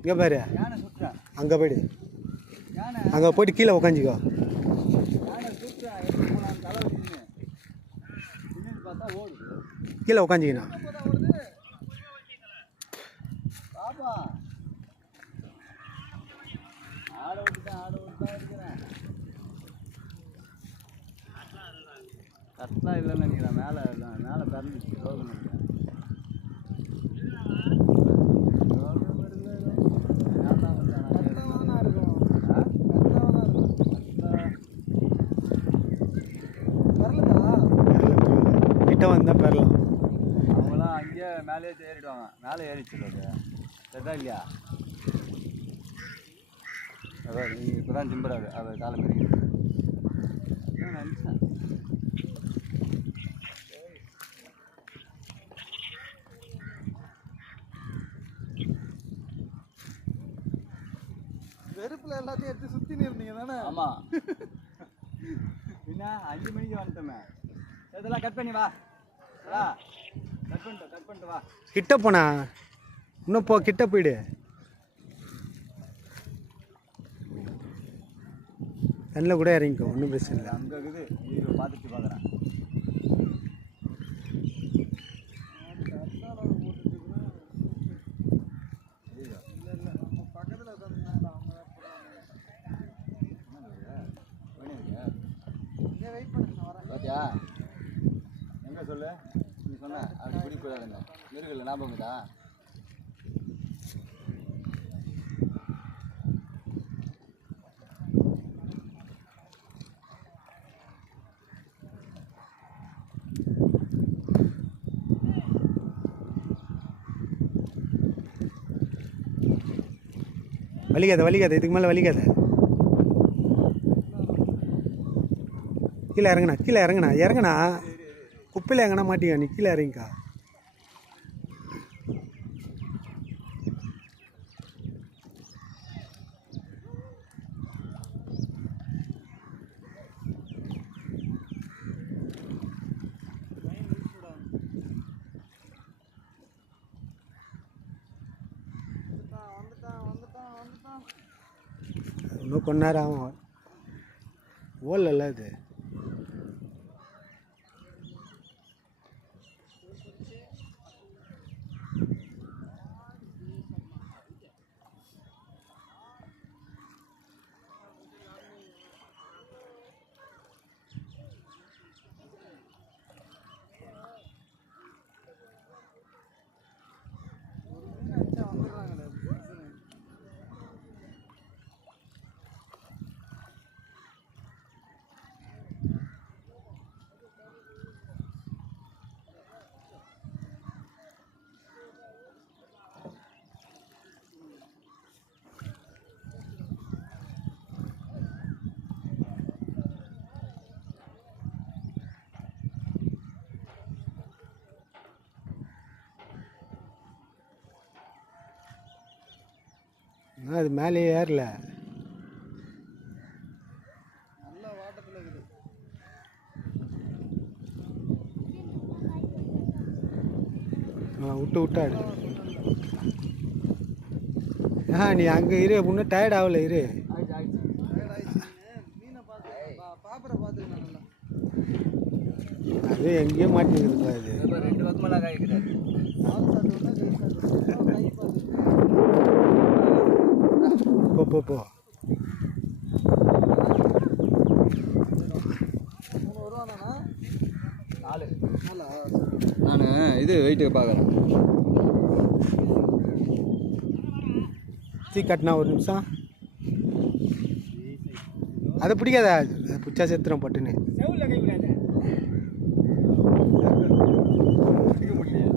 இங்கே பாரு, அங்கே போய்டு, அங்கே போய்ட்டு கீழே உக்காஞ்சிக்கோ. கீழே உக்காஞ்சிக்கண்ணா. கரெக்டாக இல்லைன்னு நினைக்கிறேன். மேலே மேலே திறந்துச்சு. கிட்ட வந்தால் பெறலாம். அவங்களாம் அங்கேயே மேலே ஏறிடுவாங்க. மேலே ஏறிச்சு அது சரிதா இல்லையா? அதான் நீங்கள் இப்போ தான் ஜிம்பராது அது காலம் பெரிய நினச்சேன். வெறுப்பில் எல்லாத்தையும் எடுத்து சுற்றின்னு இருந்தீங்க தானே? ஆமாம். என்ன 5 மணிக்கு வந்துட்டோமே. இதெல்லாம் கட் பண்ணி வா. கட் பண்ணிட்டு வா. கிட்ட போனா இன்னும் போ, கிட்ட போயிடு. தண்ணில் கூட இறங்கிக்கோ, ஒன்றும் பிரச்சனை இல்லை. அங்கே இருக்குது, வீடியோ பார்த்துட்டு பார்க்குறேன். பாத்தியா எங்கே சொல்லு, நீ சொன்ன அப்படி பிடி போயிடாதுங்க. இருக்குல்ல ஞாபகம்தா? வலிக்காத, இதுக்கு மேலே வலிக்காத. கீழே இறங்குண்ணா. குப்பையில் எங்கன்னா மாட்டிக்க, நீ கீழே இறங்கிக்கா. இன்னும் கொஞ்ச நேரம் ஆகும். ஓடல அது. அது மேலே ஏறல. நல்ல வாட்டத்தில் இருக்குது. விட்டாடு. நீ அங்கே இரு, இன்னும் டயர்ட் ஆகல, இரு. மீனை பாப்பரை பார்த்துக்கணும். அது எங்கேயோ மாட்டிருக்குதுப்பா. அது 2 பக்கமெல்லாம் காய்க்கிறாரு. போ. நான் இது வெயிட்டு பார்க்குறேன். தீ கட்டினா ஒரு நிமிஷம். அதை பிடிக்காதா? பிடிச்சா செத்துறோம் பட்டுன்னு. முடியல.